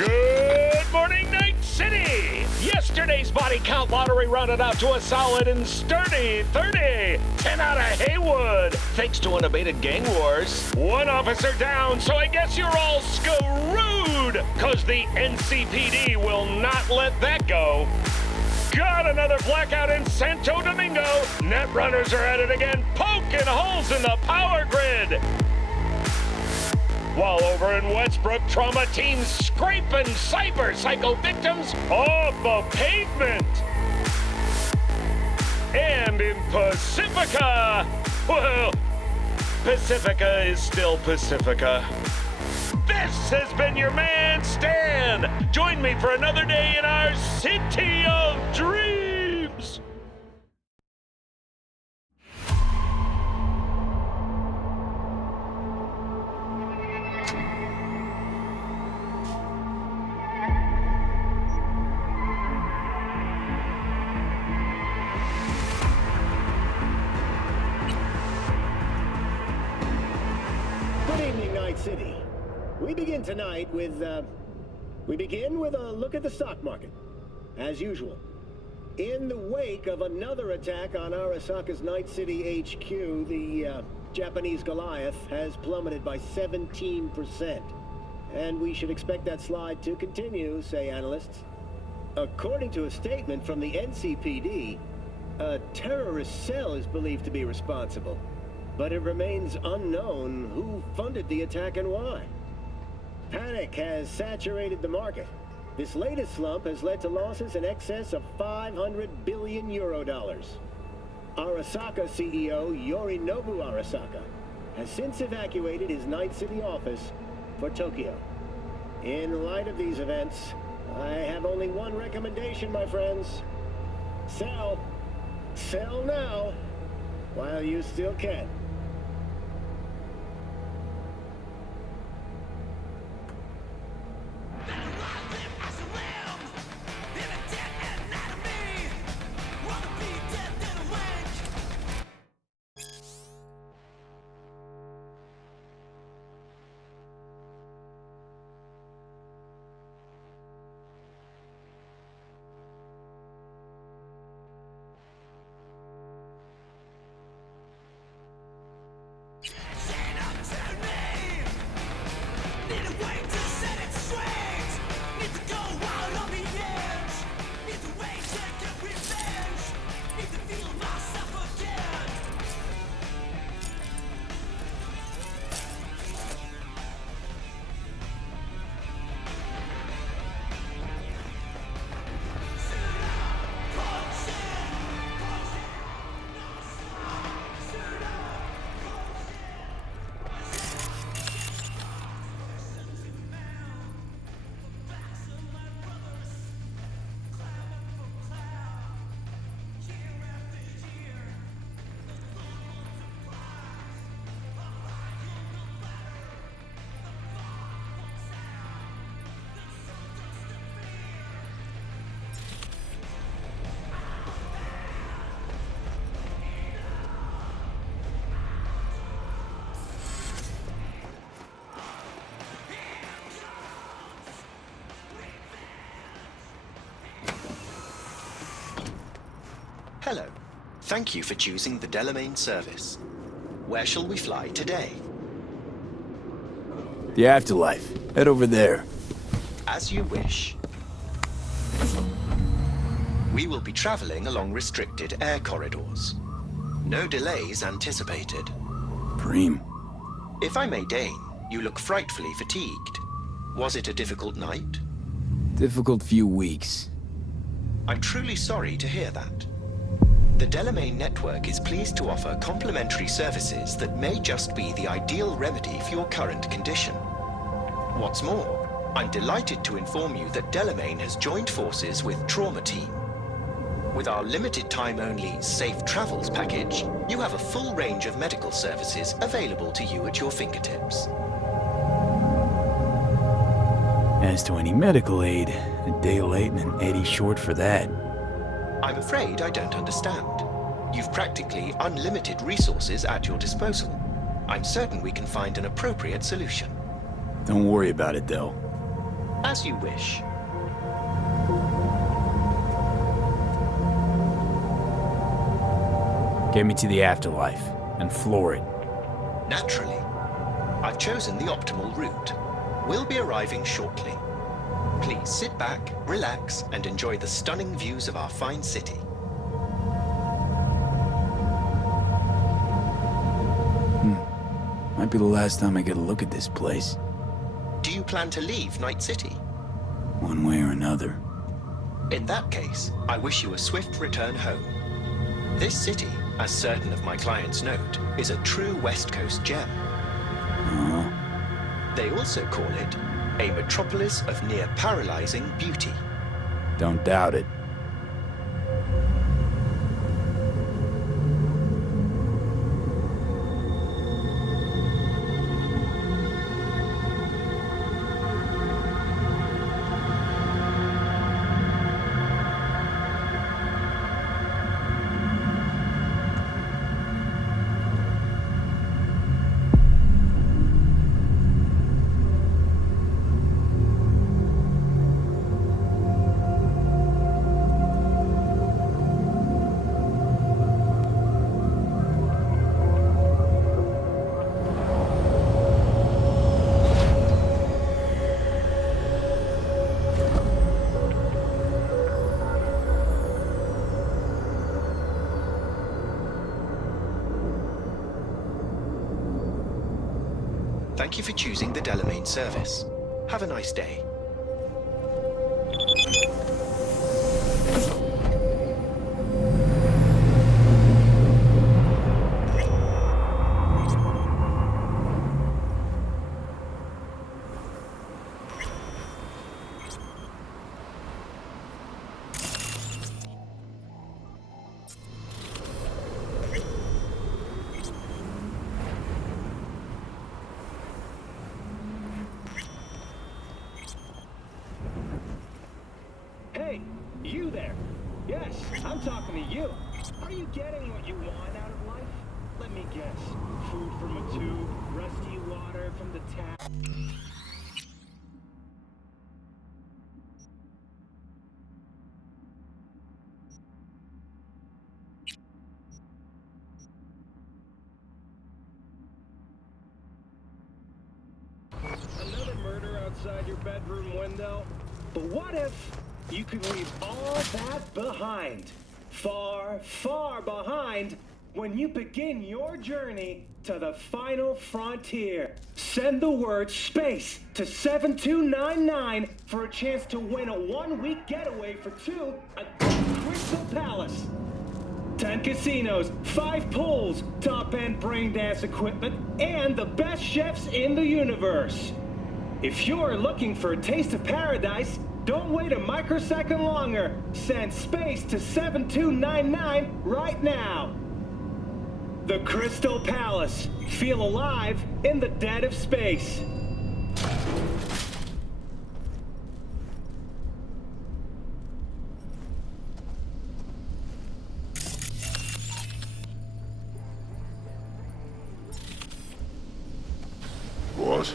Good morning, Night City! Yesterday's body count lottery rounded out to a solid and sturdy 30. 10 out of Haywood, thanks to unabated gang wars. One officer down, so I guess you're all screwed, cause the NCPD will not let that go. Got another blackout in Santo Domingo. Net runners are at it again, poking holes in the power grid. While over in Westbrook, trauma teams scraping cyber psycho victims off the pavement. And in Pacifica, well, Pacifica is still Pacifica. This has been your man, Stan. Join me for another day in our city of dreams. Good evening, Night City. We begin tonight with, a look at the stock market, as usual. In the wake of another attack on Arasaka's Night City HQ, the Japanese Goliath has plummeted by 17%. And we should expect that slide to continue, say analysts. According to a statement from the NCPD, a terrorist cell is believed to be responsible. But it remains unknown who funded the attack and why. Panic has saturated the market. This latest slump has led to losses in excess of 500 billion euro dollars. Arasaka CEO Yorinobu Arasaka has since evacuated his Night City office for Tokyo. In light of these events, I have only one recommendation, my friends. Sell. Sell now, while you still can. Hello. Thank you for choosing the Delamain service. Where shall we fly today? The afterlife. Head over there. As you wish. We will be traveling along restricted air corridors. No delays anticipated. Preem. If I may deign, you look frightfully fatigued. Was it a difficult night? Difficult few weeks. I'm truly sorry to hear that. The Delamain network is pleased to offer complimentary services that may just be the ideal remedy for your current condition. What's more, I'm delighted to inform you that Delamain has joined forces with Trauma Team. With our limited time-only Safe Travels package, you have a full range of medical services available to you at your fingertips. As to any medical aid, a day late and an eddy short for that. I'm afraid I don't understand. You've practically unlimited resources at your disposal. I'm certain we can find an appropriate solution. Don't worry about it, though. As you wish. Get me to the afterlife and floor it. Naturally. I've chosen the optimal route. We'll be arriving shortly. Please sit back, relax, and enjoy the stunning views of our fine city. Might be the last time I get a look at this place. Do you plan to leave Night City? One way or another. In that case, I wish you a swift return home. This city, as certain of my clients note, is a true West Coast gem. They also call it a metropolis of near paralyzing beauty. Don't doubt it. Thank you for choosing the Delamain service. Have a nice day. Hey, you there. Yes, I'm talking to you. Are you getting what you want out of life? Let me guess. Food from a tube, rusty water from the tap. Another murder outside your bedroom window? But what if you could leave all that behind? Far, far behind when you begin your journey to the final frontier. Send the word SPACE to 7299 for a chance to win a one-week getaway for two at the Crystal Palace. 10 casinos, 5 pools, top-end brain dance equipment, and the best chefs in the universe. If you're looking for a taste of paradise, don't wait a microsecond longer. Send SPACE to 7299 right now. The Crystal Palace. Feel alive in the dead of space. What?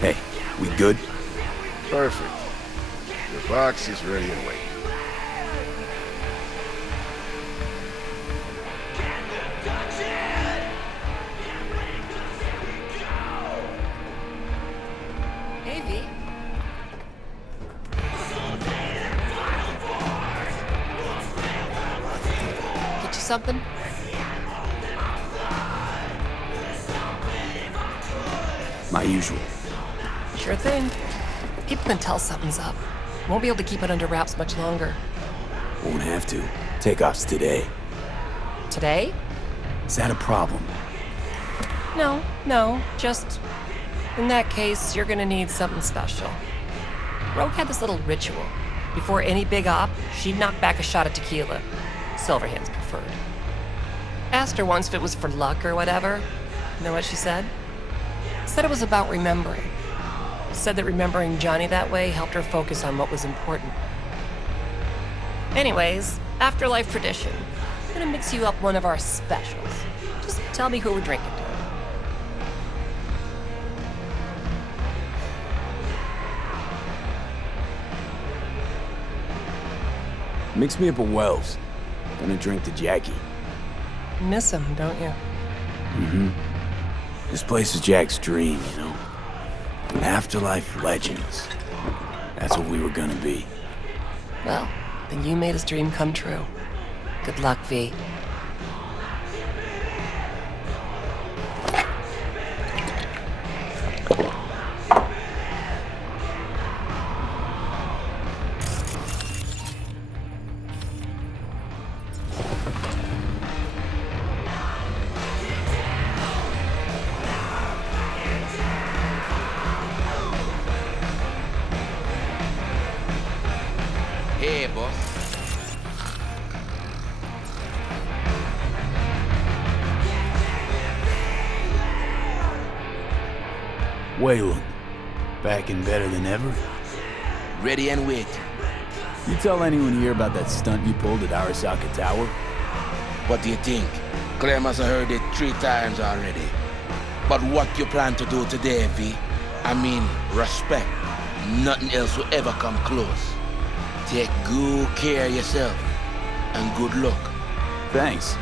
Hey, we good? Perfect. Your box is ready and waiting. Hey, V. Get you something? My usual. Sure thing. People can tell something's up. Won't be able to keep it under wraps much longer. Won't have to. Takeoff's today. Today? Is that a problem? No, just... In that case, you're gonna need something special. Rogue had this little ritual. Before any big op, she'd knock back a shot of tequila. Silverhand's preferred. Asked her once if it was for luck or whatever. You know what she said? Said it was about remembering. Said that remembering Johnny that way helped her focus on what was important. Anyways, afterlife tradition. I'm gonna mix you up one of our specials. Just tell me who we're drinking to. Mix me up a Wells. Gonna drink to Jackie. Miss him, don't you? This place is Jack's dream, you know? Afterlife legends. That's what we were gonna be. Well, then you made his dream come true. Good luck, V. Hey, boss. Wayland. Back and better than ever? Ready and wait. You tell anyone here about that stunt you pulled at Arasaka Tower? What do you think? Claire must have heard it 3 times already. But what you plan to do today, V? I mean, respect. Nothing else will ever come close. Take good care of yourself. And good luck. Thanks.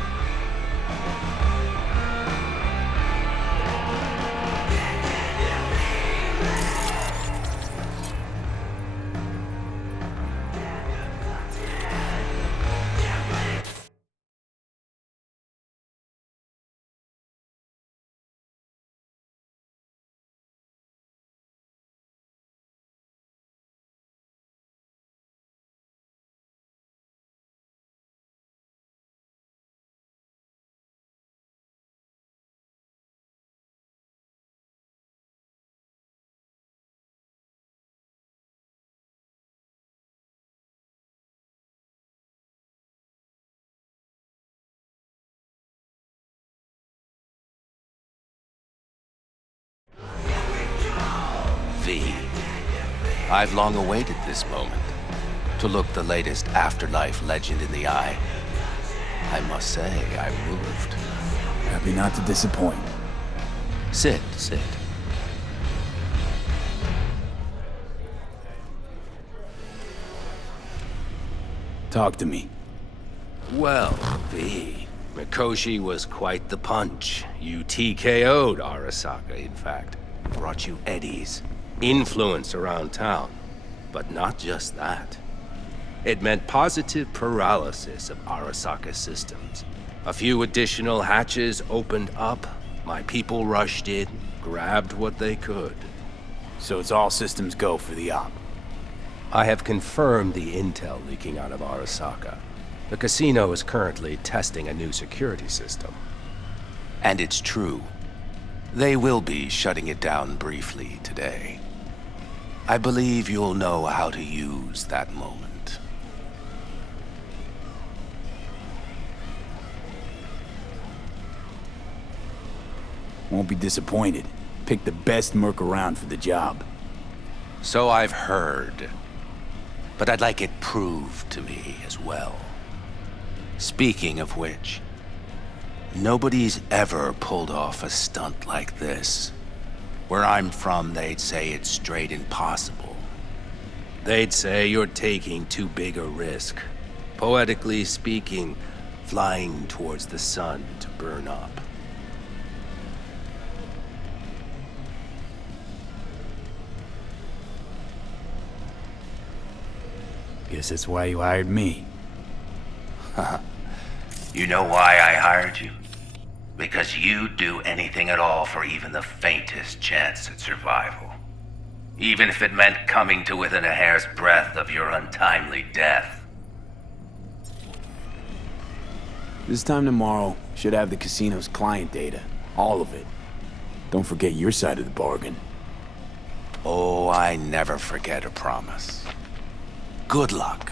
V. I've long awaited this moment, to look the latest afterlife legend in the eye. I must say, I'm moved. Happy not to disappoint. Sit. Talk to me. Well, V. Mikoshi was quite the punch. You TKO'd Arasaka, in fact. Brought you eddies. Influence around town. But not just that. It meant positive paralysis of Arasaka's systems. A few additional hatches opened up. My people rushed in, grabbed what they could. So it's all systems go for the op. I have confirmed the intel leaking out of Arasaka. The casino is currently testing a new security system. And it's true. They will be shutting it down briefly today. I believe you'll know how to use that moment. Won't be disappointed. Pick the best merc around for the job. So I've heard. But I'd like it proved to me as well. Speaking of which, nobody's ever pulled off a stunt like this. Where I'm from, they'd say it's straight impossible. They'd say you're taking too big a risk. Poetically speaking, flying towards the sun to burn up. Guess that's why you hired me. You know why I hired you? Because you'd do anything at all for even the faintest chance at survival. Even if it meant coming to within a hair's breadth of your untimely death. This time tomorrow, should have the casino's client data. All of it. Don't forget your side of the bargain. Oh, I never forget a promise. Good luck.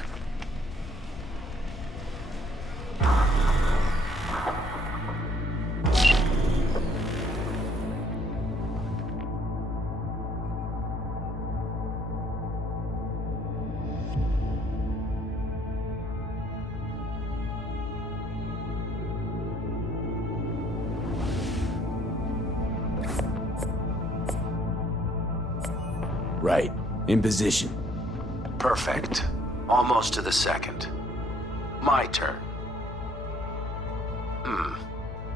Right. In position. Perfect. Almost to the second. My turn.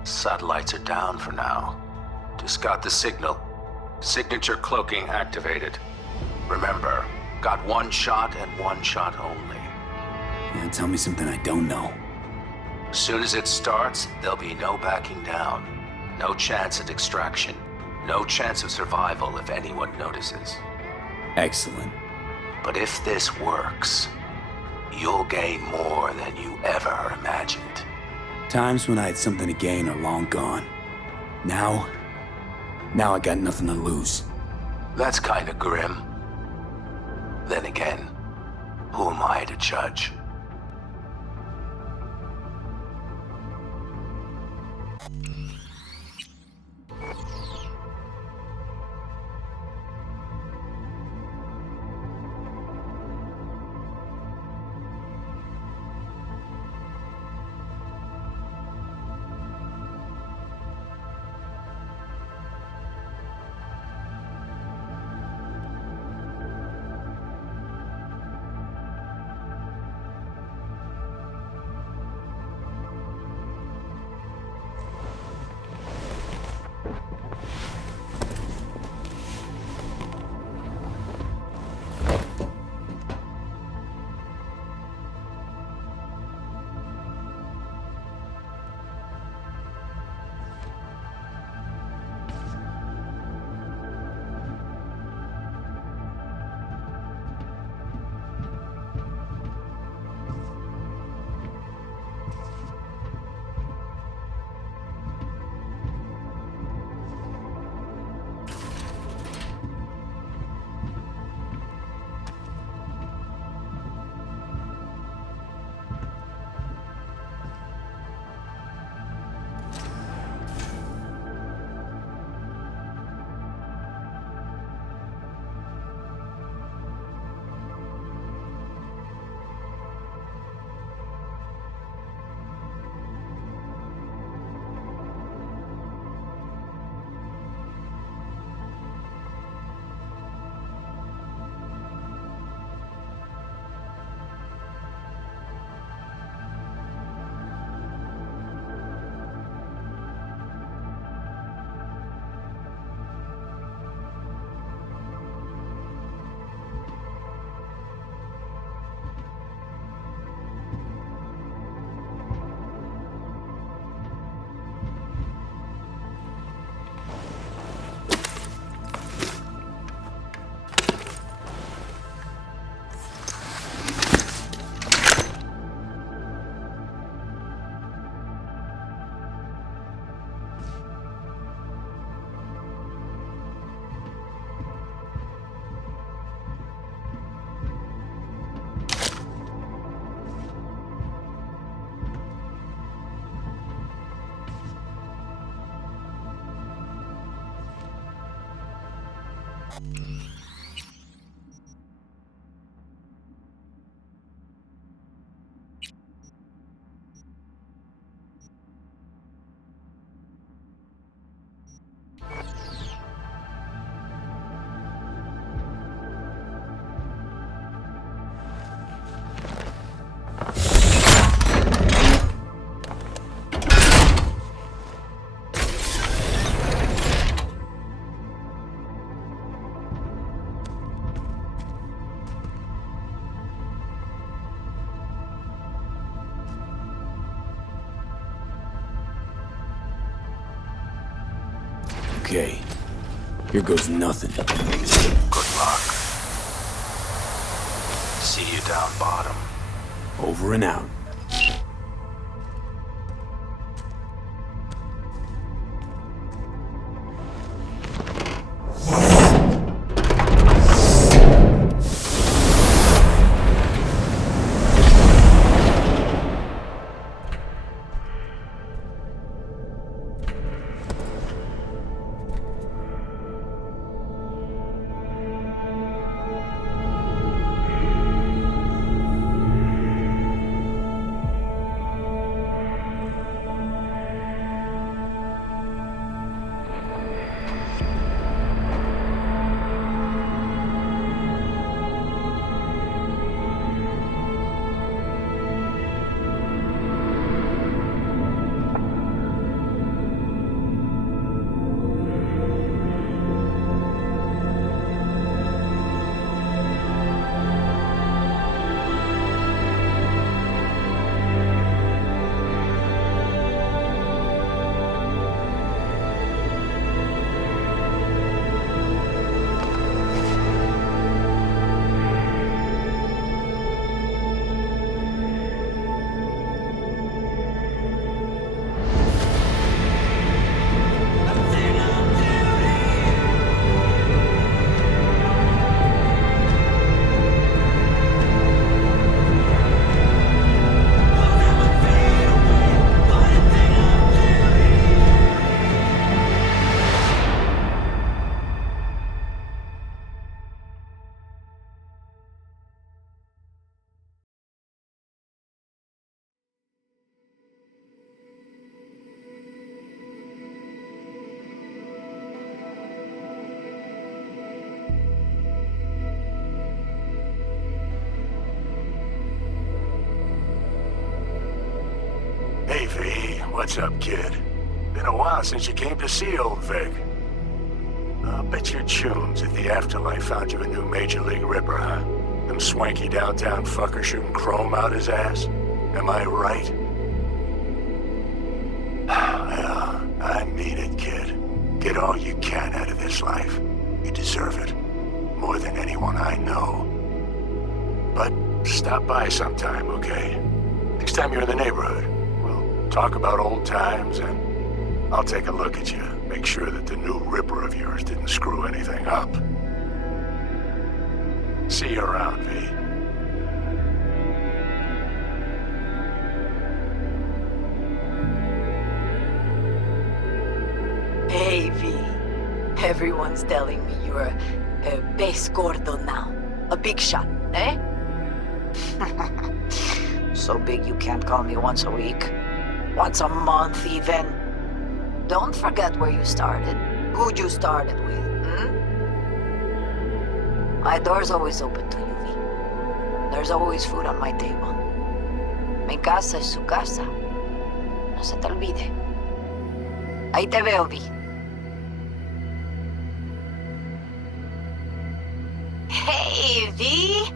Satellites are down for now. Just got the signal. Signature cloaking activated. Remember, got one shot and one shot only. Yeah, tell me something I don't know. Soon as it starts, there'll be no backing down. No chance at extraction. No chance of survival if anyone notices. Excellent. But if this works, you'll gain more than you ever imagined. Times when I had something to gain are long gone. Now I got nothing to lose. That's kinda grim. Then again, who am I to judge? Okay. Here goes nothing. Good luck. See you down bottom. Over and out. What's up, kid? Been a while since you came to see old Vic. I'll bet your tunes if the afterlife found you a new Major League Ripper, huh? Them swanky downtown fuckers shooting chrome out his ass? Am I right? Well, I mean it, kid. Get all you can out of this life. You deserve it. More than anyone I know. But stop by sometime, okay? Next time you're in the neighborhood, we'll talk about old times and I'll take a look at you. Make sure that the new Ripper of yours didn't screw anything up. See you around, V. Hey, V. Everyone's telling me you're a base gordo now. A big shot, eh? So big you can't call me once a week. Once a month, even. Don't forget where you started. Who'd you started with, My door's always open to you, V. There's always food on my table. Mi casa es su casa. No se te olvide. Ahí te veo, V. Hey, V!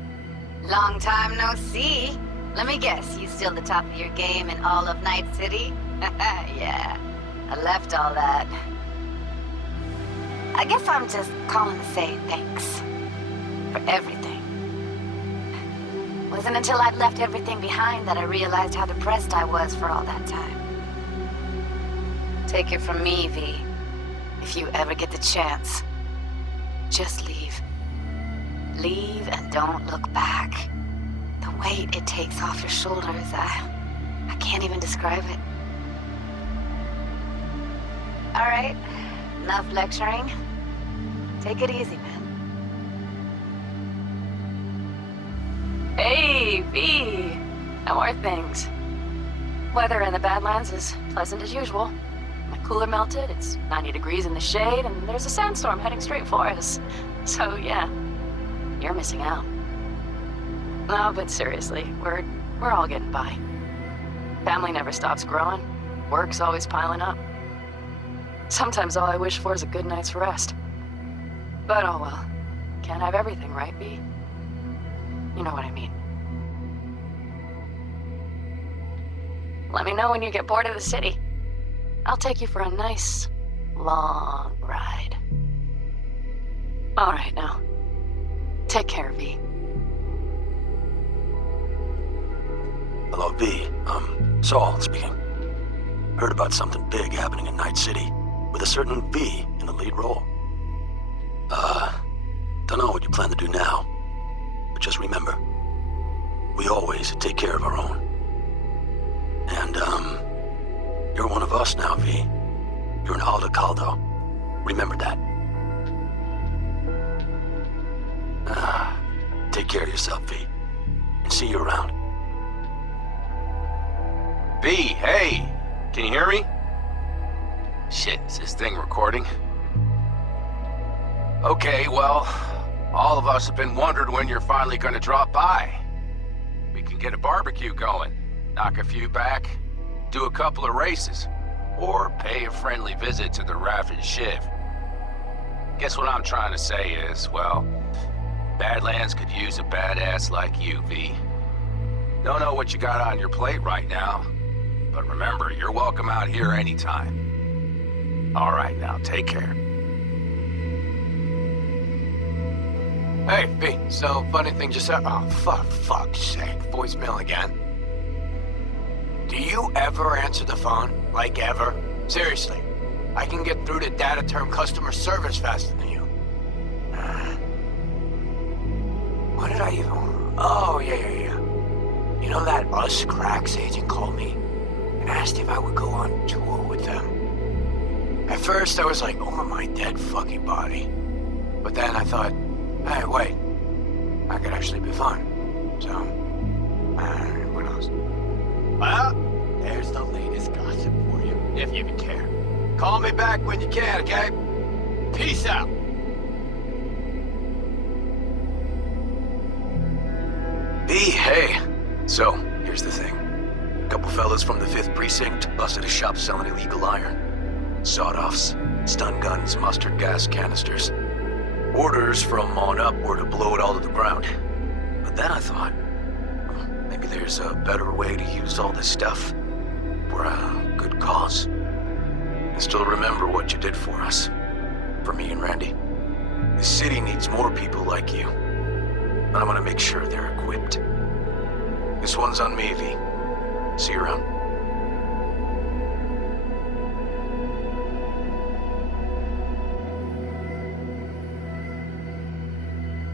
Long time no see. Let me guess, you still the top of your game in all of Night City? Yeah, I left all that. I guess I'm just calling to say thanks. For everything. Wasn't until I'd left everything behind that I realized how depressed I was for all that time. Take it from me, V. If you ever get the chance, just leave. Leave and don't look back. The weight it takes off your shoulders, I can't even describe it. All right, enough lecturing. Take it easy, man. Hey, V! How are things? Weather in the Badlands is pleasant as usual. My cooler melted, it's 90 degrees in the shade, and there's a sandstorm heading straight for us. So, yeah, you're missing out. No, but seriously, we're all getting by. Family never stops growing. Work's always piling up. Sometimes all I wish for is a good night's rest. But oh well. Can't have everything, right, V? You know what I mean. Let me know when you get bored of the city. I'll take you for a nice, long ride. All right, now. Take care, V. Hello, V. Saul speaking. Heard about something big happening in Night City, with a certain V in the lead role. Don't know what you plan to do now, but just remember, we always take care of our own. And, you're one of us now, V. You're an Aldo Caldo. Remember that. Take care of yourself, V. And see you around. V, hey! Can you hear me? Shit, is this thing recording? Okay, well, all of us have been wondering when you're finally gonna drop by. We can get a barbecue going, knock a few back, do a couple of races, or pay a friendly visit to the Raft and Shiv. Guess what I'm trying to say is, well, Badlands could use a badass like you, V. Don't know what you got on your plate right now, but remember, you're welcome out here anytime. All right, now, take care. Hey, V, so funny thing just said. Oh, fuck's sake. Voicemail again. Do you ever answer the phone? Like ever? Seriously. I can get through to data term customer service faster than you. What did I even... Oh, yeah. You know that Us Cracks agent called me and asked if I would go on tour with them? At first, I was like, over my dead fucking body. But then I thought, hey, wait, that could actually be fun. So, what else? Well, there's the latest gossip for you, if you even care. Call me back when you can, okay? Peace out. V, hey. So, here's the thing. couple fellas from the 5th Precinct busted a shop selling illegal iron. Sawed-offs, stun guns, mustard gas canisters. Orders from on up were to blow it all to the ground. But then I thought, maybe there's a better way to use all this stuff for a good cause. I still remember what you did for us. For me and Randy. The city needs more people like you. And I'm gonna make sure they're equipped. This one's on me, V. See you around.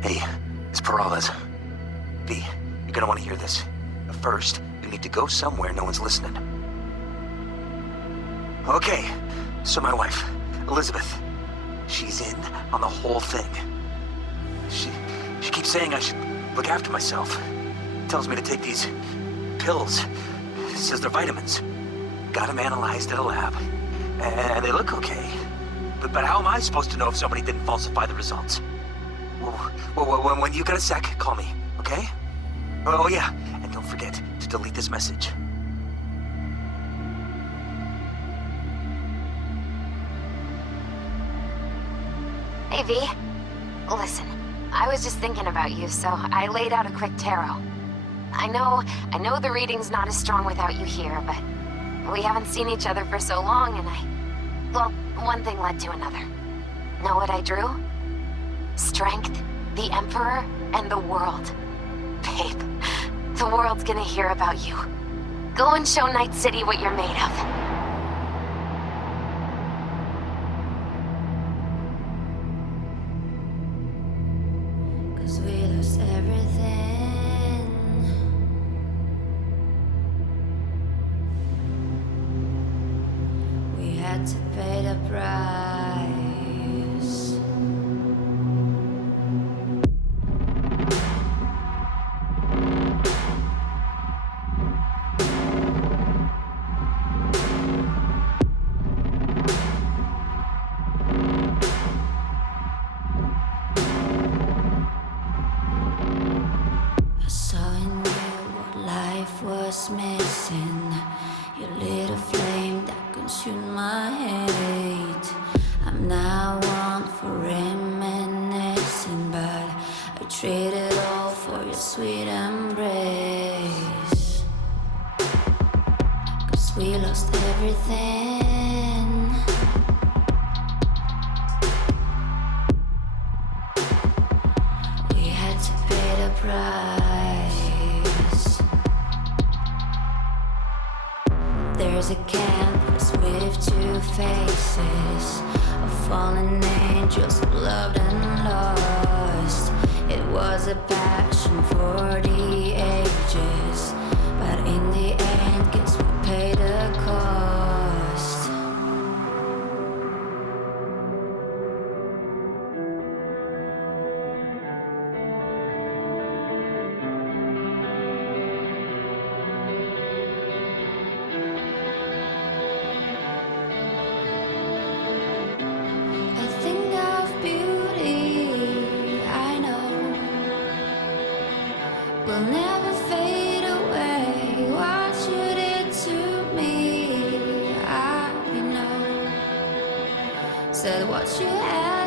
Hey, it's Peralez. V, you're gonna want to hear this. But first, you need to go somewhere no one's listening. Okay, so my wife, Elizabeth, she's in on the whole thing. She keeps saying I should look after myself. Tells me to take these pills. Says they're vitamins. Got them analyzed at a lab. And they look okay. But how am I supposed to know if somebody didn't falsify the results? Well, when you get a sec, call me, okay? Oh yeah, and don't forget to delete this message. Hey, V. Listen, I was just thinking about you, so I laid out a quick tarot. I know the reading's not as strong without you here, but we haven't seen each other for so long, and well, one thing led to another. Know what I drew? Strength, the Emperor, and the world. Babe, the world's gonna hear about you. Go and show Night City what you're made of. We lost everything. We had to pay the price. Was missing. You lit a flame that consumed my hate. I'm now one for reminiscing, but I traded all for your sweet embrace. 'Cause we lost everything. We had to pay the price. There's a canvas with two faces of fallen angels who loved and lost. It was a passion for the ages, but in the end, guess we paid the cost. Will never fade away. What you did to me, I know. Said what you had.